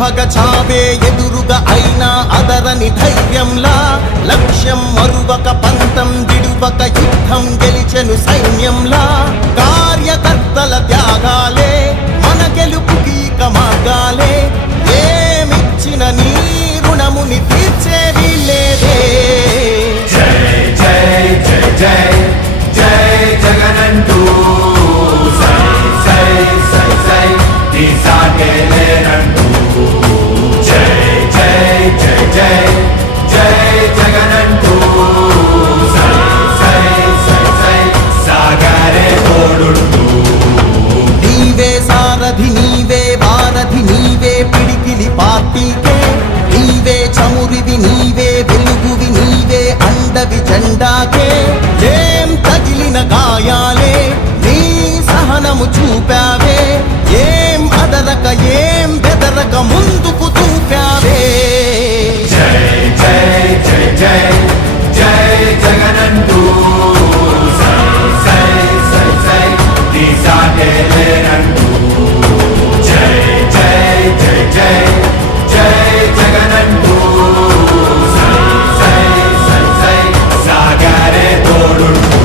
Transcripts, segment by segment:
భగ చావే ఎదురుగా అయినా అదరని ధైర్యంలా లక్ష్యం మరువక పంతం విడువక యుద్ధం గెలిచెను సైన్యంలా కార్యకర్తల త్యాగాలే మన గెలుపుకి మార్గాలే ఏమిచ్చిన నీ రుణముని తీర్చేది లేదే జై జై జై జై జై జగనంటూ సై సై సై సై నీ సాగే లేనంటూ జై జై జై జై జై జగనంటూ సై సై సై సై సాగరే తోడుంటూ నీవే సారథి నీవే వారధి నీవే పిడికిలి పార్టీకే నీవే చమురివి నీవే వెలుగువి నీవే అండవి జెండాకే ఏం తగిలిన గాయాలే నీ సహనము చూపావే ఏం అదరక ఏం బెదరక ముందుకు చూపావే జై జై జై జై జై జగనంటూ సై సై సై సై నీ సాగే లేనంటూ జై జై జై జై జై జగనంటూ సై సై సై సై సాగరే తోడుంటూ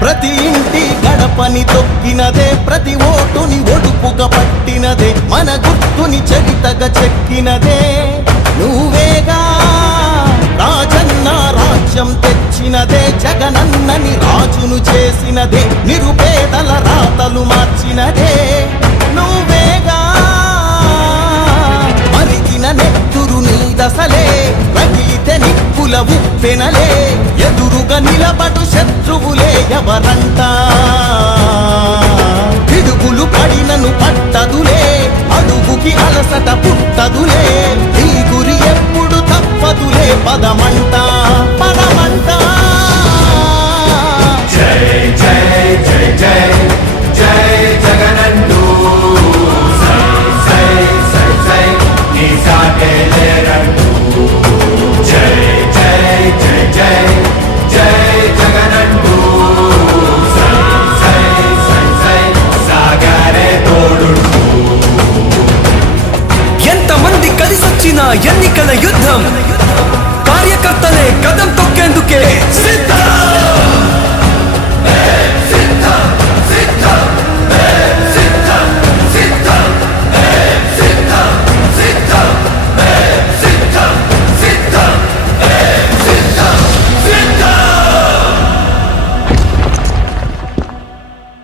ప్రతి ఇంటి గడపని తొక్కినదే ప్రతి ఓటుని ఒడుపుగా పట్టినదే మన గుర్తుని చరితగా చెక్కినదే నువ్వేగా రాజన్న రాజ్యం తెచ్చినదే జగనన్నని రాజును చేసినదే నిరుపేదల రాతలు మార్చినదే నువ్వేగా మరిగిన నెత్తురు నీ దశలే రగిలితే నిప్పుల ఉప్పెనలే ఎదురుగా నిలబడు శత్రువులే ఎవరంట పిడుగులు పడినను పట్టదులే అడుగుకి అలసట పుట్టదులే ఈ గురి ఎప్పుడు తప్పదులే పదమంట పదమంట జై జై జై జై జై జగనంటూ సై సై సై సై నీ సాగే లేరంటూ జై జై జై జై జై జగనంటూ సై సై సై సై సాగరే తోడుంటూ ఎంతమంది కలిసొచ్చిన ఎన్నికల యుద్ధం కార్యకర్తలే కదం తొక్కేందుకే సిద్ధం